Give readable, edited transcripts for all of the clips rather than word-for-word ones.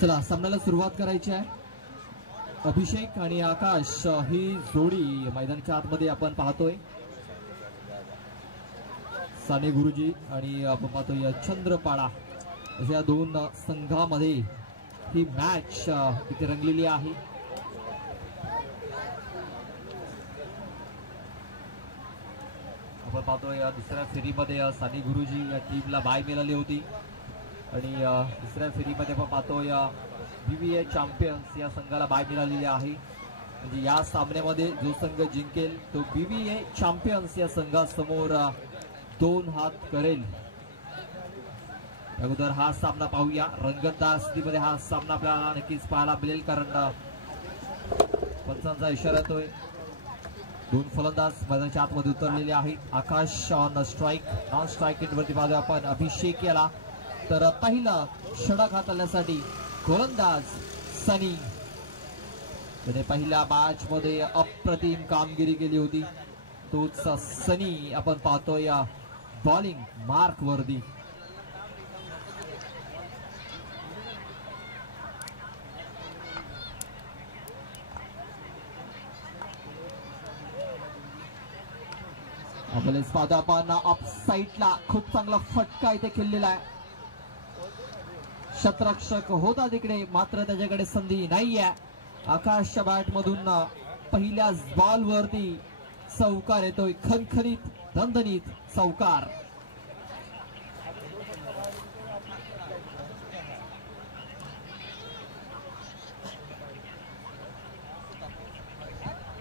चला सामन्याला सुरुवात करायची आहे. अभिषेक आणि आकाश ही जोडी मैदानाच्या आतमध्ये आपण पाहतोय. साने गुरुजी आणि आपण पाहतोय चंद्रपाडा अशा दोन संघामध्ये ही मॅच इथे रंगलेली आहे. आपण पाहतोय दुसऱ्या फेरीमध्ये साने गुरुजी या टीमला बाय मिळाली होती आणि दुसऱ्या फेरीमध्ये आपण पाहतोय BVA चॅम्पियन्स या संघाला बाय मिळालेली आहे. म्हणजे या सामन्यामध्ये जो संघ जिंकेल तो BVA चॅम्पियन्स या संघासमोर 2 हात करेल. अगोदर हा सामना पाहूया. रंगतदार स्थितीमध्ये हा सामना आपल्याला नक्कीच पाहायला मिळेल कारण पंचांचा इशारा येतोय. 2 फलंदाज मैदानाच्या आतमध्ये उतरलेले आहेत. आकाश ऑन स्ट्राईक, नॉन स्ट्राईक वरती पाहतोय आपण अभिषेक याला. तर पहिला षटक हाताळण्यासाठी गोलंदाज सनी. त्याने पहिल्या मॅच मध्ये अप्रतिम कामगिरी केली होती. तोच सनी आपण पाहतोय बॉलिंग मार्क वरती. आपल्याला पाहतो आपण ऑफ साईडला खूप चांगला फटका इथे खेळलेला आहे. शतरक्षक होता तिकडे मात्र त्याच्याकडे संधी नाहीये. आकाशच्या बॅट मधून पहिल्याच बॉल वरती चौकार येतोय. खणखणीत दणदणीत चौकार.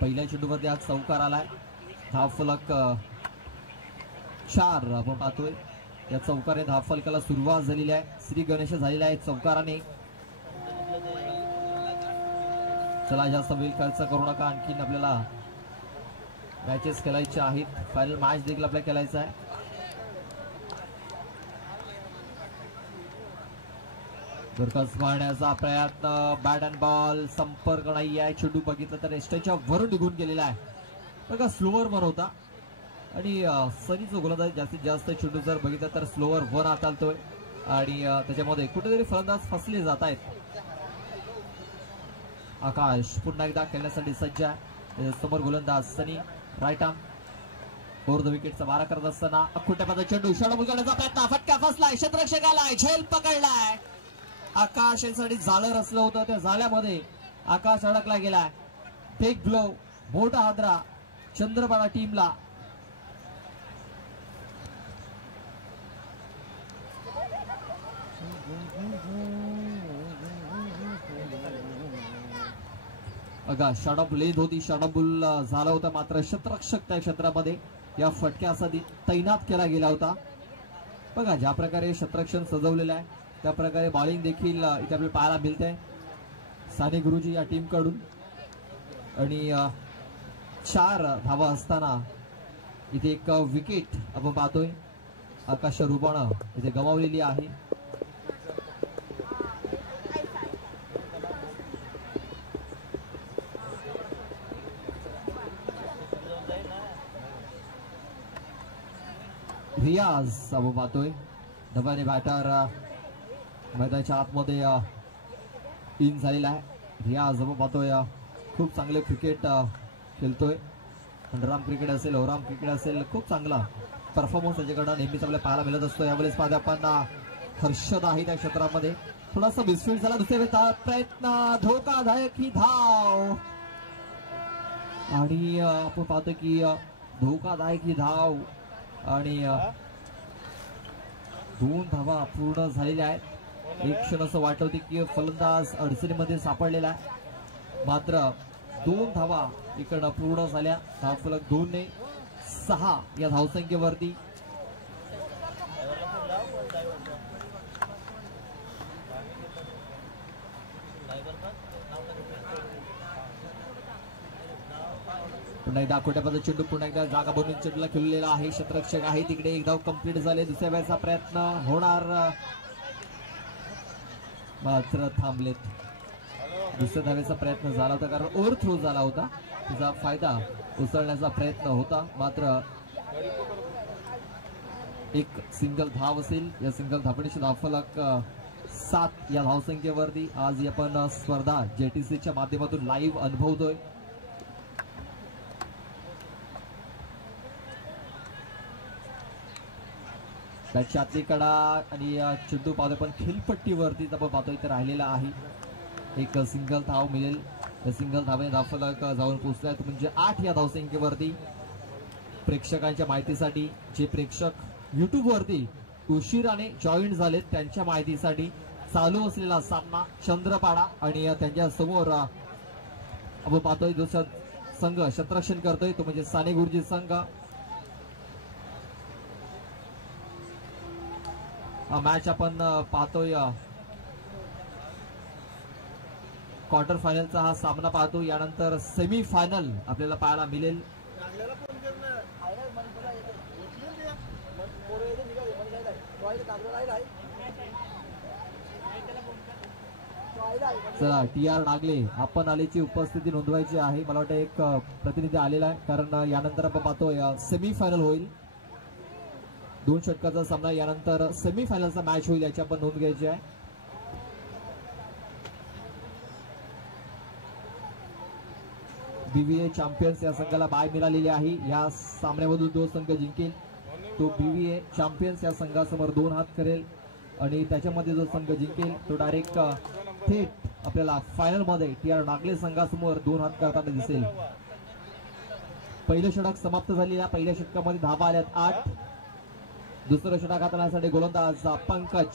पहिल्या चेंडूमध्ये आज चौकार आलाय. धावफलक 4 आपण पाहतोय. या चौकाराने धावफलकाला सुरुवात झालेली आहे. श्री गणेश झालेला आहे चौकाराने. चला जास्त वेळ खर्च करू नका. आणखीन आपल्याला मॅचेस खेळायचे आहेत. फायनल मॅच देखील आपल्याला खेळायचा आहे. दुर्कस मारण्याचा प्रयत्न, बॅट अँड बॉल संपर्क नाही आहे. चेंडू बघितलं तर एस्टेच्या वरून निघून गेलेला आहे. बघा स्लोअर वर होता आणि सनीचा गोलंदाज जास्तीत जास्त चेंडू जर बघितलं तर स्लोअर वर हाताळतोय आणि त्याच्यामध्ये कुठेतरी फलंदाज फसले जात आहेत. आकाश पुन्हा एकदा खेळण्यासाठी सज्ज आहे. समोर गोलंदाज सनी राईट आर्म फोर द विकेटचा मारा करत असताना अखुट्यापाचा चेंडू षटक करण्याचा प्रयत्न. फटका फसलाय. क्षेत्ररक्षकाला झेल पकडलाय. आकाश यासाठी जाळं रचलं होतं. त्या जाळ्यामध्ये आकाश अडकला गेलाय. बिग ब्लो, मोठा हादरा चंद्रपाडा टीमला. बघा शॉर्ट लेद होती. शॉर्ट बुल झाला होता मात्र क्षेत्ररक्षक त्या क्षेत्रामध्ये या फटक्यासाठी तैनात केला गेला होता. बघा ज्या प्रकारे क्षेत्ररक्षण सजवलेलं आहे त्या प्रकारे बॉलिंग देखील इथे आपल्याला पाहायला मिळते साने गुरुजी या टीम कडून. आणि 4 धावा असताना इथे एक विकेट आपण पाहतोय आकाश रुबाणा इथे गमावलेली आहे. रियाज आपण पाहतोय धबाने बॅटर मैदानाच्या आतमध्ये इन झालेला आहे. रियाज आपण पाहतोय खूप चांगले क्रिकेट खेळतोय. अंडरआर्म क्रिकेट असेल ओव्हरआर्म क्रिकेट असेल खूप चांगला परफॉर्मन्स त्याच्याकडनं नेहमीच आपल्याला पाहायला मिळत असतो. यावेळेस पाहता आपण हर्षद आहे त्या क्षेत्रामध्ये. थोडासा मिसफील्ड झाला. दुसऱ्या प्रयत्न धोकादायक ही धाव आणि आपण पाहतो की धोकादायक ही धाव आणि 2 धावा पूर्ण झालेल्या आहेत. एक क्षण असं वाटत होते की फलंदाज अडचणीमध्ये सापडलेला आहे मात्र 2 धावा इकडनं पूर्ण झाल्या. धावफलक 2 ने 6 या धावसंख्येवरती. पुन्हा एकदा खोट्यापासून चेंडू पुन्हा एकदा जागा बनवून चेंडूला खेळलेला आहे. क्षेत्ररक्षक आहे तिकडे. एक धाव कंप्लीट झाले. दुसऱ्या वेळेचा प्रयत्न होणार मात्र थांबलेत. दुसऱ्या धावेचा प्रयत्न झाला होता कारण ओव्हर थ्रो झाला होता. त्याचा फायदा उचलण्याचा प्रयत्न होता मात्र एक सिंगल धाव असेल. या सिंगल धावणीची धावफलक 7 या धावसंख्येवरती आज आपण स्पर्धा JTCच्या माध्यमातून लाईव्ह अनुभवतोय. बॅटच्या आतली कडा आणि चेंडू पाहतोय पण खिलपट्टीवरती आपण पाहतोय इथे राहिलेला आहे. एक सिंगल धाव मिळेल. सिंगल धावेने धावफलक जाऊन पोहोचलाय म्हणजे 8 या धावसंख्येवरती. प्रेक्षकांच्या माहितीसाठी जे प्रेक्षक YouTube वरती उशिराने जॉईन झालेत त्यांच्या माहितीसाठी चालू असलेला सामना चंद्रपाडा आणि त्यांच्या समोर आपण पाहतोय जो संघ क्षेत्ररक्षण करतोय तो म्हणजे साने गुरुजी संघ. मॅच आपण पाहतोय क्वार्टर फायनलचा हा सामना पाहतो. यानंतर सेमी फायनल आपल्याला पाहायला मिळेल. चला TR नागले आपण आलेची उपस्थिती नोंदवायची आहे. मला वाटतं एक प्रतिनिधी आलेला आहे कारण यानंतर आपण पाहतोय सेमी फायनल होईल. 2 षटकाचा सामना यानंतर सेमी फायनलचा मॅच होईल याची आपण नोंद घ्यायची आहे. BVA चॅम्पियन्स या संघाला बाय मिळालेली आहे. या सामन्यामधून जो संघ जिंकेल तो BVA चॅम्पियन्स या संघासमोर 2 हात करेल आणि त्याच्यामध्ये जो संघ जिंकेल तो डायरेक्ट थेट आपल्याला फायनल मध्ये TR नागले संघासमोर 2 हात करताना दिसेल. पहिलं षटक समाप्त झालेल्या पहिल्या षटकामध्ये धावा आल्यात 8. दुसरं षटक हाताळण्यासाठी गोलंदाज पंकज.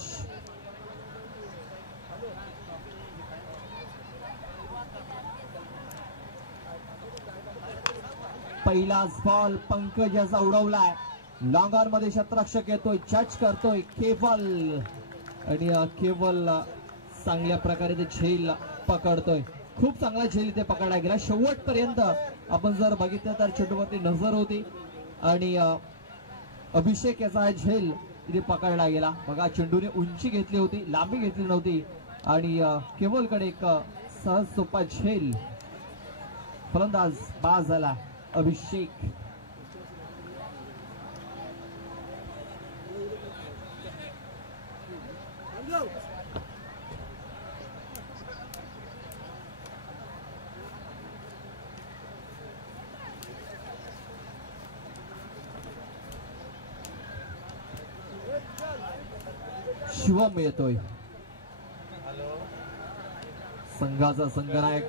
पहिलाच बॉल पंकज याचा उडवलाय. लॉंग ऑन मध्ये क्षेत्ररक्षक येतोय जज करतोय केवल आणि केवल चांगल्या प्रकारे ते झेल पकडतोय. खूप चांगला झेल इथे पकडला गेला. शेवटपर्यंत आपण जर बघितलं तर चेंडूवरती नजर होती आणि अभिषेक याचा झेल इथे पकडला गेला. बघा चेंडूने उंची घेतली होती लांबी घेतली नव्हती आणि केवलकडे एक सहज सोपा झेल. फलंदाज बाद झाला अभिषेक. शिवम येतोय संघाचा संघनायक.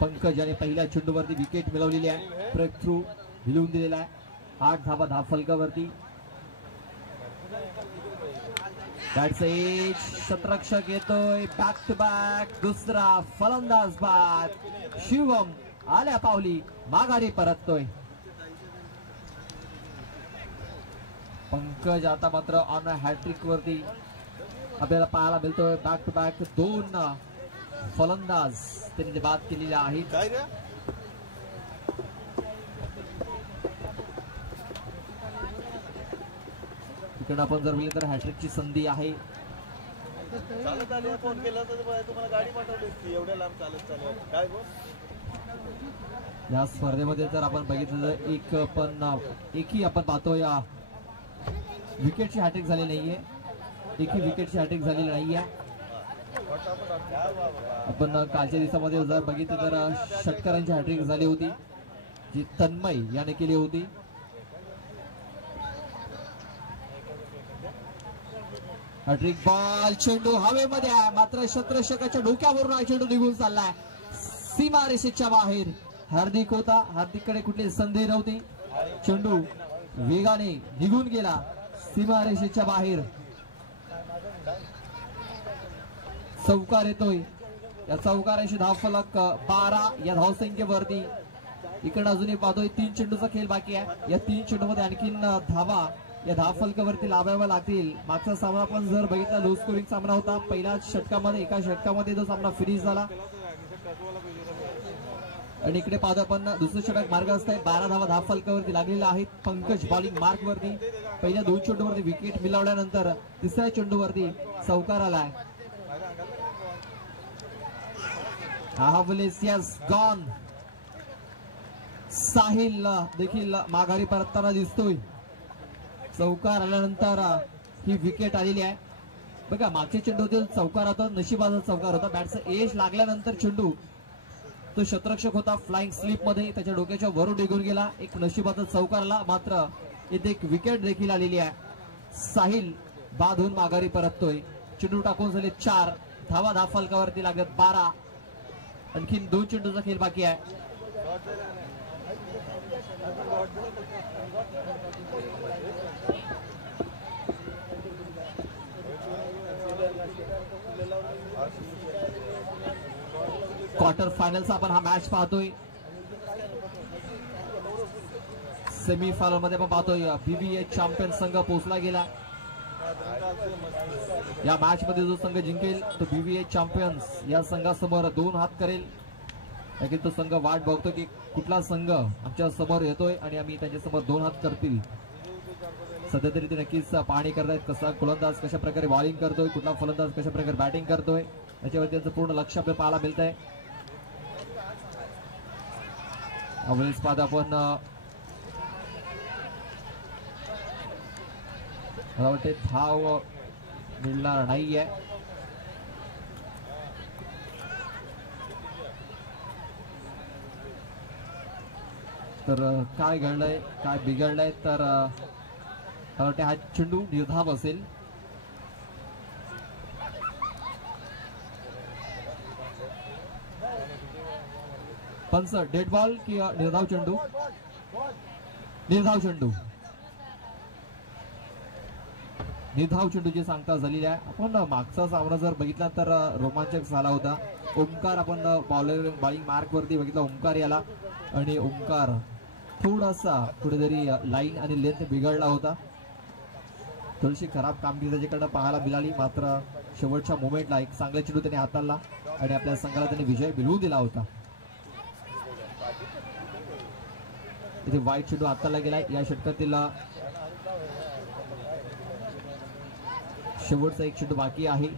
पंकज याने पहिल्या चेंडूवरती विकेट मिळवलेली आहे. ब्रेक थ्रू मिळवून दिलेला आहे. 8 धावा धावफलकावरती. क्षेत्ररक्षक येतोय बॅक टू बॅक. दुसरा फलंदाज बाद. शिवम आल्या पावली माघारी परततोय. पंकज आता मात्र ऑन हॅट्रिक वरती आपल्याला पाहायला मिळतोय. बॅक टू बॅक 2 फलंदाज त्यांनी बाद केलेले आहेत. इकडे आपण जर बघितलं तर हॅट्रिकची संधी आहे. चालत आली फोन केला तर तुम्हाला गाडी पाठवली एवढ्या लांब चालत चालत काय बोल. या स्पर्धेमध्ये जर आपण बघितलं तर एकही आपण पाहतोय विकेटची हॅट्रिक झाली नाहीये. एकही विकेटची हॅट्रिक झालेली नाहीये. आपण कालच्या दिवसामध्ये जर बघितलं तर षटकारांची हॅट्रिक झाली होती जी तन्मय याने केली होती. हॅट्रिक बॉल चेंडू हवेमध्ये आहे मात्र क्षेत्ररक्षकाच्या डोक्यावरून हा चेंडू निघून चाललाय सीमा रेषेच्या बाहेर. हार्दिक होता. हार्दिककडे कुठली संधी नव्हती. चेंडू वेगाने निघून गेला सीमा रेषेच्या बाहेर. चौकार येतोय. या चौकाराशी धावफलक 12 या धावसंख्येवरती. इकडे अजूनही पाहतोय 3 चेंडूचा खेळ बाकी आहे. या 3 चेंडूमध्ये आणखीन धावा या धावफलकावरती लावाव्या लागतील. मागचा सामना आपण जर बघितला लो स्कोरिंग सामना होता. पहिल्या षटकामध्ये एका षटकामध्ये तो सामना फिनिश झाला आणि इकडे पाहतो आपण दुसरं षटक मार्गस्थ आहे. 12 धावा धावफलकावरती लागलेल्या आहेत. पंकज बॉलिंग मार्क वरती. पहिल्या 2 चेंडूवरती विकेट मिळवल्यानंतर तिसऱ्या चेंडूवरती चौकार आलाय. गॉन. साहिल देखील माघारी परतताना दिसतोय. चौकार आल्यानंतर ही विकेट आलेली आहे. बघा मागच्या चेंडूतील चौकार होता, नशिबाचा चौकार होता. बॅटचं एज लागल्यानंतर चेंडू तो शतरक्षक होता फ्लाइंग स्लिप मध्ये, त्याच्या डोक्याच्या वरून निघून गेला. एक नशिबाचा चौकारला, मात्र इथे एक विकेट देखील आलेली आहे. साहिल बाद होऊन माघारी परततोय. चेंडू टाकून झाले 4 धावा. धाफलकावरती लागत 12. आणखीन 2 चेंडूचा खेळ बाकी आहे. क्वार्टर फायनलचा आपण हा मॅच पाहतोय. सेमी फायनल मध्ये आपण पाहतोय BBA चॅम्पियन संघ पोहोचला गेला. या मॅच मध्ये जो संघ जिंकेल तो BBA चॅम्पियन्स या संघासमोर 2 हात करेल. लेकिन तो संघ वाट बघतो की कुठला संघ आमच्या समोर येतोय आणि आम्ही त्यांच्या समोर 2 हात करतील. सध्या तरी ते नक्कीच पाहणी करतायत कसा गोलंदाज कशा प्रकारे बॉलिंग करतोय, कुठला फलंदाज कशा प्रकारे बॅटिंग करतोय, याच्यावर त्यांचं पूर्ण लक्ष आपल्याला पाहायला मिळत आहे. अवलेच पाहता आपण मला वाटते धाव मिळणार नाहीये. तर काय घडलंय, काय बिघडलंय, तर मला वाटते हा चेंडू निर्धाव असेल. पंच डेड बॉल की निर्धाव चेंडू? निर्धाव चेंडू, निर्धाव चेंडूची सांगता झालेली आहे. आपण मागचा सामना जर बघितला तर रोमांचक झाला होता. ओमकार आपण बॉलिंग मार्क वरती बघितला ओमकार याला, आणि ओमकार थोडासा कुठेतरी लाईन आणि लेंथ बिघडला होता. थोडीशी खराब कामगिरी त्याच्याकडनं पाहायला मिळाली. मात्र शेवटच्या मोमेंटला एक चांगला चेंडू त्याने हाताळला आणि आपल्या संघाला त्याने विजय मिळवून दिला होता. इथे वाईट चेंडू हाताळला गेलाय. या षटकातील शेवटचा एक चेंडू बाकी आहे.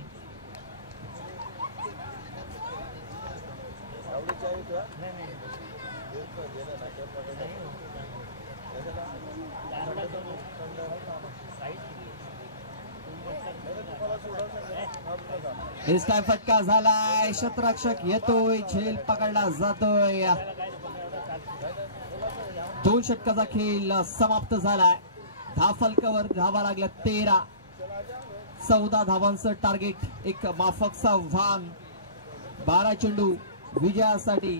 इस टाइम फटका झालाय. शतरक्षक येतोय, झेल पकडला जातोय. 2 षटकाचा खेळ समाप्त झालाय. धाफलकावर धावा लागल्या 13. 14 धावांचं टार्गेट, एक माफकचा वान. 12 चेंडू विजयासाठी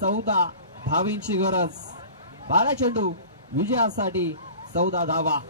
14 धावींची गरज. 12 चेंडू विजयासाठी 14 धावा.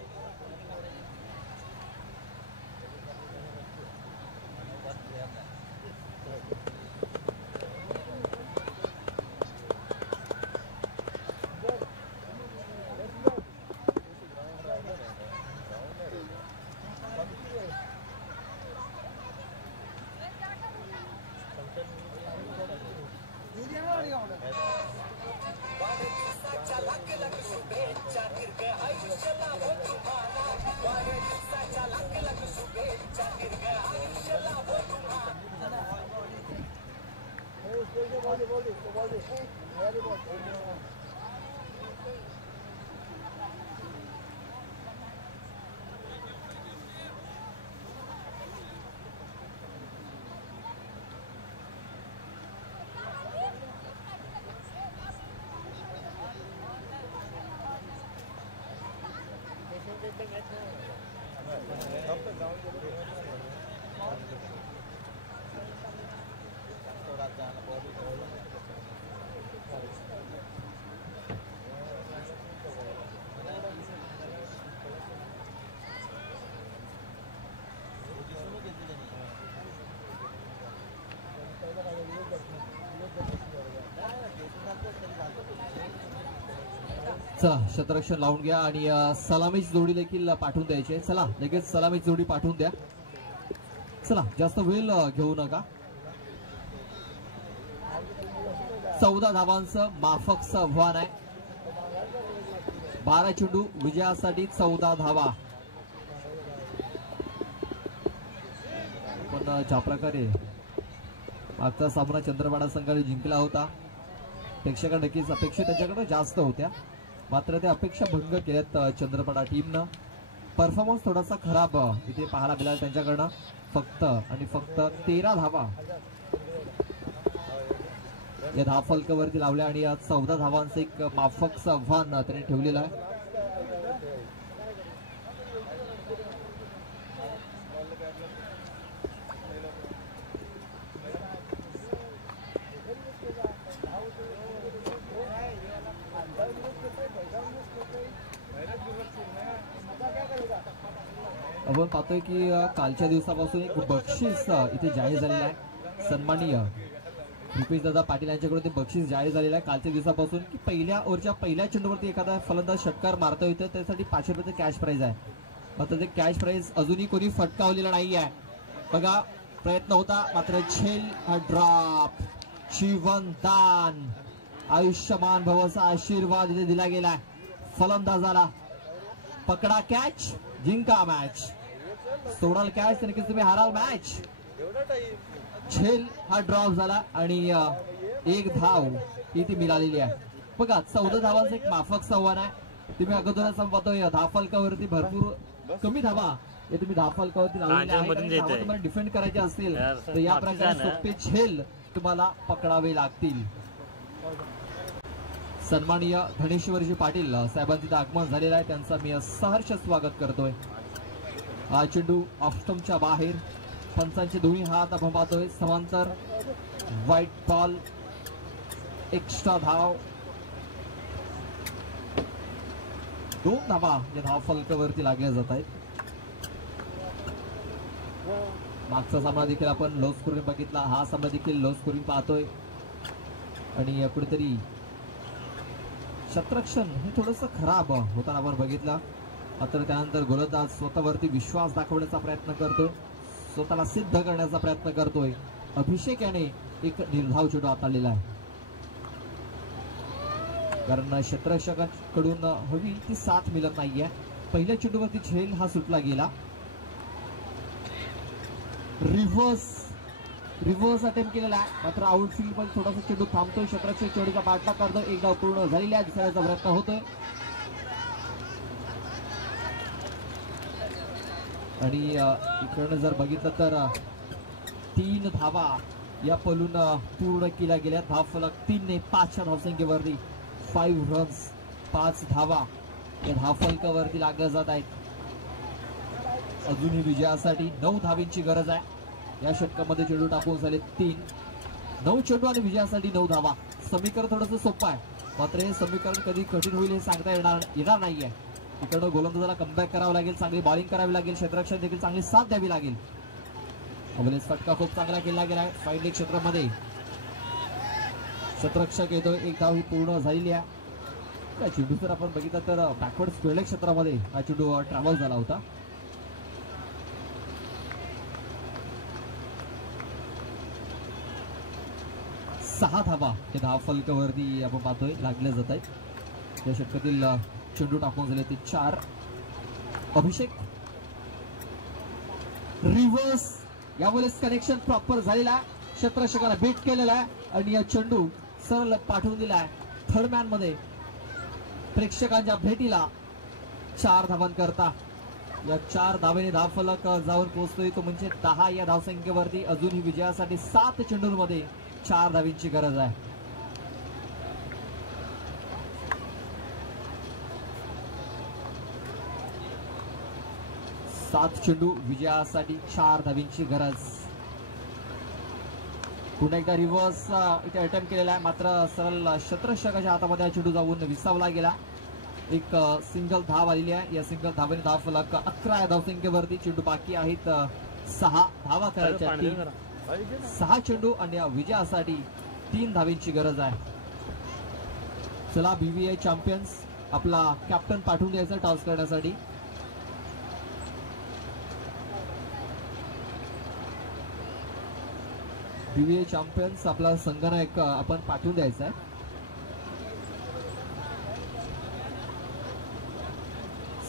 शतरक्षण लावून घ्या आणि सलामीची जोडी देखील पाठवून द्यायची. चला लगेच सलामीची जोडी पाठवून द्या. चला जास्त वेळ घेऊ नका. 14 धावांचं माफकचं आव्हान आहे. 12 चेंडू विजयासाठी 14 धावा. पण ज्या प्रकारे मागचा सामना चंद्रपाडा संघाने जिंकला होता, प्रेक्षकांना नक्कीच अपेक्षा त्याच्याकडे जास्त होत्या. मात्र त्या अपेक्षा भंग केल्यात चंद्रपाडा टीमनं. परफॉर्मन्स थोडासा खराब इथे पाहायला मिळाला त्यांच्याकडनं. फक्त आणि फक्त 13 धावा या धावफलकावरती लावल्या आणि या 14 धावांचं एक माफकचं आव्हान त्यांनी ठेवलेलं आहे. आपण पाहतोय की कालच्या दिवसापासून एक बक्षीस इथे जाहीर झालेलं आहे. सन्माननीय रुपेश दादा पाटील यांच्याकडून ते बक्षीस जाहीर झालेलं आहे कालच्या दिवसापासून की पहिल्या ओव्हरच्या पहिल्या चेंडूवरती एखादा फलंदाज षटकार मारता येतो त्यासाठी 500 रुपयाचं कॅश प्राइज आहे. मात्र ते कॅश प्राइज अजूनही कोणी फटकावलेलं नाही आहे. बघा प्रयत्न होता मात्र झेल हा ड्रॉप. जीवनदान आयुष्यमान भवचा आशीर्वाद इथे दिला गेलाय फलंदाजाला. पकडा कॅच जिंका मॅच. सोडाल कॅच तर तुम्ही हाराल मॅच. झेल हा ड्रॉप झाला आणि एक धाव इथे मिळालेली आहे. बघा 14 धावांचं एक माफक संवाद आहे. तुम्ही अगोदरच पाहतोय धावफलकावरती भरपूर कमी धावा हे तुम्ही धावफलकावरती तुम्हाला डिफेंड करायचे असतील तर या प्रकारे सोपे झेल तुम्हाला पकडावे लागतील. सन्माननीय धनेश्वरजी पाटील साहेबांचं आगमन झालेलं आहे. त्यांचा मी सहर्ष स्वागत करतोय. हा चेंडू ऑफस्टंपच्या बाहेर. पंचांचे दोन्ही हात आपण पाहतोय समांतर. व्हाईट बॉल एक्स्ट्रा धाव. 2 धावा या धावफलकावरती लागल्या जात आहेत. मागचा सामना देखील आपण लो स्कोरिंग बघितला. हा सामना देखील लो स्कोरिंग पाहतोय आणि कुठेतरी क्षेत्ररक्षण हे थोडंसं खराब होताना आपण बघितलं. मात्र त्यानंतर गोलंदाज स्वतःवरती विश्वास दाखवण्याचा प्रयत्न करतोय. स्वतःला सिद्ध करण्याचा प्रयत्न करतोय. अभिषेक याने एक निर्धाव चेंडू हाताळलेला आहे. कारण क्षेत्ररक्षकांकडून हवी ती साथ मिळत नाहीये. पहिल्या चेंडूवरती झेल हा सुटला गेला. रिव्हर्स अटेम्प्ट केलेला आहे. मात्र आउटफील्ड मध्ये थोडासा चेंडू थांबतोय. क्षेत्ररक्षक चेंडूचा पाठलाग करतो. एक धाव पूर्ण झालेली आहे. दुसऱ्याचा प्रयत्न होतोय आणि इकडनं जर बघितलं तर 3 धावा या पलून पूर्ण केल्या गेल्या. धावफलक 3 ने 5च्या धावसंख्येवरती 5 रन्स 5 धावा या धावफलकावरती लागल्या जात आहेत. अजूनही विजयासाठी 9 धावींची गरज आहे. या षटकामध्ये चेंडू टाकून झाले 3. 9 चेंडू आणि विजयासाठी 9 धावा. समीकरण थोडंसं सोपं आहे मात्र हे समीकरण कधी कठीण होईल हे सांगता येणार नाहीये. इकडं गोलंदाजाला कमबॅक करावं लागेल. चांगली बॉलिंग करावी लागेल. क्षेत्ररक्षण देखील चांगली साथ द्यावी लागेल. अवलेस फटका खूप चांगला केला गेलाय. फाईन लेग क्षेत्रामध्ये क्षेत्ररक्षक येतोय. एक धाव ही पूर्ण झालेली आहे. चेंडू जर आपण बघितलं तर बॅकवर्ड स्क्वेअर क्षेत्रामध्ये हा चेंडू ट्रॅव्हल झाला होता. सहा धावा हे धावफलकावरती आपण पाहतोय लागल्या जात आहेत. या षटकातील चेंडू टाकून झाले ते 4. अभिषेक रिव्हर्स यावेळेस कनेक्शन प्रॉपर झालेला आहे. क्षेत्ररक्षकाला बीट केलेला आहे आणि या चेंडू सरळ पाठवून दिला आहे थर्ड मॅन मध्ये. प्रेक्षकांच्या भेटीला 4 धावांकरता या 4 धावेने धावफलक जाऊन पोहोचतोय तो म्हणजे 10 या धावसंख्येवरती. अजूनही विजयासाठी 7 चेंडूंमध्ये 4 धावींची गरज आहे. सात चेंडू विजयासाठी 4 धावींची गरज. पुन्हा एकदा रिव्हर्स इथे अटेम्प्ट केलेला आहे मात्र सरळ क्षेत्ररक्षकाच्या हातामध्ये हा चेंडू जाऊन विसावला गेला. एक सिंगल धाव आलेली आहे. या सिंगल धावेने धावफलक 11 या धावसंख्येवरती. चेंडू बाकी आहेत 6 धावा करायच्या. 6 चेंडू आणि या विजयासाठी 3 धावींची गरज आहे. चला BVA चॅम्पियन्स आपला कॅप्टन पाठवून द्यायचा टॉस करण्यासाठी. BVA चॅम्पियन्स आपला संघनायक आपण पाठवून द्यायचा आहे.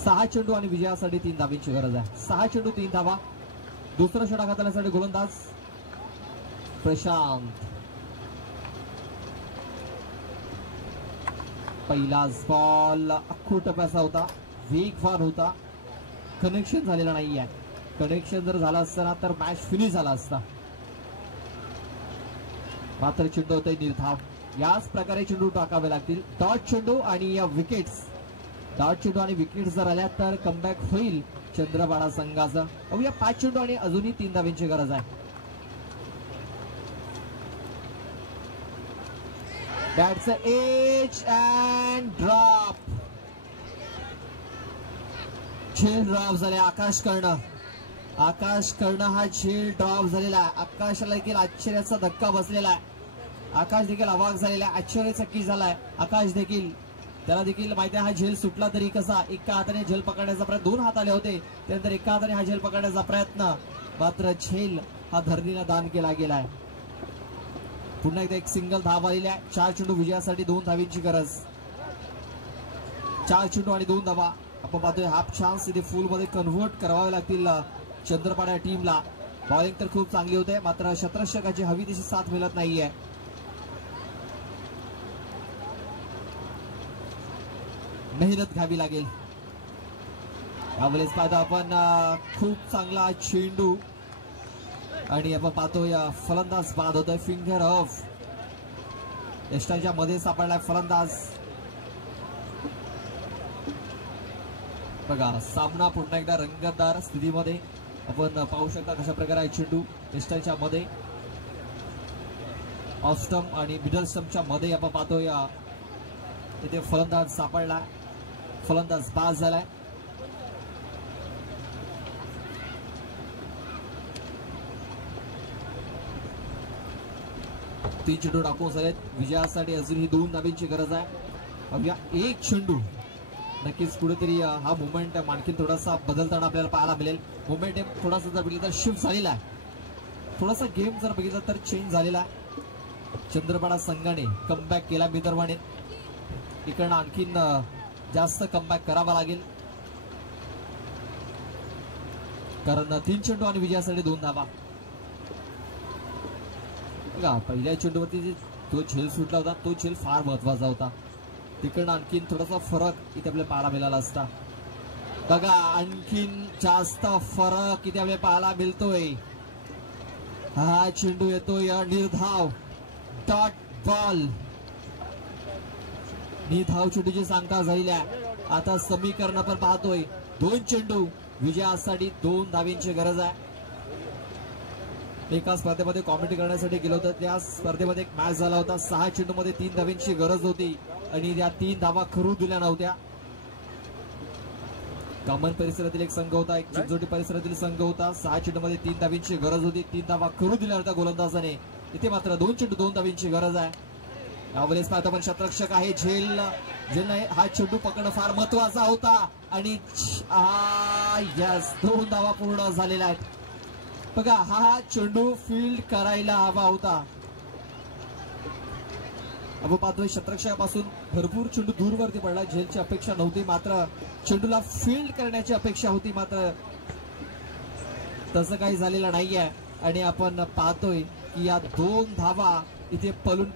सहा चेंडू आणि विजयासाठी 3 धावींची गरज आहे. 6 चेंडू 3 धावा. दुसरा षटक हाताळण्यासाठी गोलंदाज प्रशांत. पहिलाच बॉल अख्खूट पैसा होता. वेगवान होता. कनेक्शन झालेलं नाहीये. कनेक्शन जर झालं असतं ना तर मॅच फिनिश झाला असता. मात्र चेंडू होतोय निर्धाव. याच प्रकारे चेंडू टाकावे लागतील. डॉट चेंडू आणि या विकेट्स, डॉट चेंडू आणि विकेट्स जर आल्या तर कमबॅक होईल चंद्रपाडा संघाचा. बघूया 5 चेंडू आणि अजूनही 3 धावांची गरज आहे. That's an edge and drop. झेल ड्रॉप झाले आकाश कर्ण. आकाश कर्ण हा झेल ड्रॉप झालेला आहे. आकाशाला देखील आश्चर्याचा धक्का बसलेला आहे. आकाश देखील अवाक झालेला आहे, आश्चर्यचकित झालाय. आकाश देखील, त्याला देखील माहिती आहे हा झेल सुटला तरी कसा. एका हाताने झेल पकडण्याचा प्रयत्न, 2 हात आले होते, त्यानंतर एका हाताने हा झेल पकडण्याचा प्रयत्न, मात्र झेल हा धरणीला दान केला गेलाय. पुन्हा एकदा एक सिंगल धाव आलेली आहे. 4 चेंडू विजयासाठी 2 धावींची गरज. 4 चेंडू आणि 2 धावा. आपण पाहतोय हाफ चान्स इथे फुल मध्ये कन्व्हर्ट करावे लागतील चंद्रपाडा टीमला. बॉलिंग तर खूप चांगली होते, मात्र शतरक्षकाची हवी तशी साथ मिळत नाहीये. मेहनत घ्यावी लागेल. यावेळेस पाहतो आपण खूप चांगला चेंडू आणि आपण पाहतोय फलंदाज बाद होतोय. फिंगर ऑफ यष्टाच्या मध्ये सापडलाय फलंदाज. बघा सामना पुन्हा एकदा रंगतदार स्थितीमध्ये आपण पाहू शकता कशा प्रकारे चेंडू यष्टाच्या मध्ये ऑफ स्टंप आणि मिडल स्टंपच्या मध्ये आपण पाहतोय इथे फलंदाज सापडला. फलंदाज बाद झालाय. तीन चेंडू टाकून झालेत. विजयासाठी अजूनही 2 धावींची गरज आहे. अगदी 1 चेंडू नक्कीच कुठेतरी हा मुवमेंट आणखी थोडासा बदलताना आपल्याला पाहायला मिळेल. मुवमेंट थोडासा जर बघितलं तर शिफ्ट झालेला आहे. थोडासा गेम जर बघितलं तर चेंज झालेला आहे. चंद्रपाडा संघाने कमबॅक केला विदर्भाने. इकडनं आणखीन जास्त कमबॅक करावा लागेल, कारण 3 चेंडू आणि विजयासाठी 2 धावा. बघा पहिल्या चेंडूवरती तो झेल सुटला होता, तो झेल फार महत्वाचा होता. तिकडनं आणखीन थोडासा फरक इथे आपल्याला पाहायला मिळाला असता. बघा आणखीन जास्त फरक इथे आपल्याला पाहायला मिळतोय. हा चेंडू येतोय निर्धाव डॉट बॉल. निर्धाव चेंडूची सांगता झालेली आहे. आता समीकरण आपण पाहतोय 2 चेंडू विजयासाठी 2 धावींची गरज आहे. एका स्पर्धेमध्ये कॉमेंट्री करण्यासाठी गेलो होतो. त्या स्पर्धेमध्ये एक मॅच झाला होता. 6 चेंडू मध्ये 3 धावींची गरज होती आणि त्या 3 धावा खरू दिल्या नव्हत्या. कामन परिसरातील एक संघ होता, एक चिंचोटी परिसरातील संघ होता. 6 चेंडू मध्ये 3 धावींची गरज होती. 3 धावा खरू दिल्या होत्या गोलंदाजाने. इथे मात्र 2 चेंडू 2 धावींची गरज आहे. यावेळेस पाहतो आपण शतरक्षक आहे झेल. झेलने हा चेंडू पकडणं फार महत्वाचा होता आणि यस 2 धावा पूर्ण झालेल्या आहेत. बघा हा चेंडू फील्ड करायला हवा होता. आपण पाहतोय शतरक्षकापासून भरपूर चेंडू दूरवरती पडला. झेलची अपेक्षा नव्हती, मात्र चेंडूला फील्ड करण्याची अपेक्षा होती, मात्र तसं काही झालेलं नाहीये. आणि आपण पाहतोय की या 2 धावा इथे पळून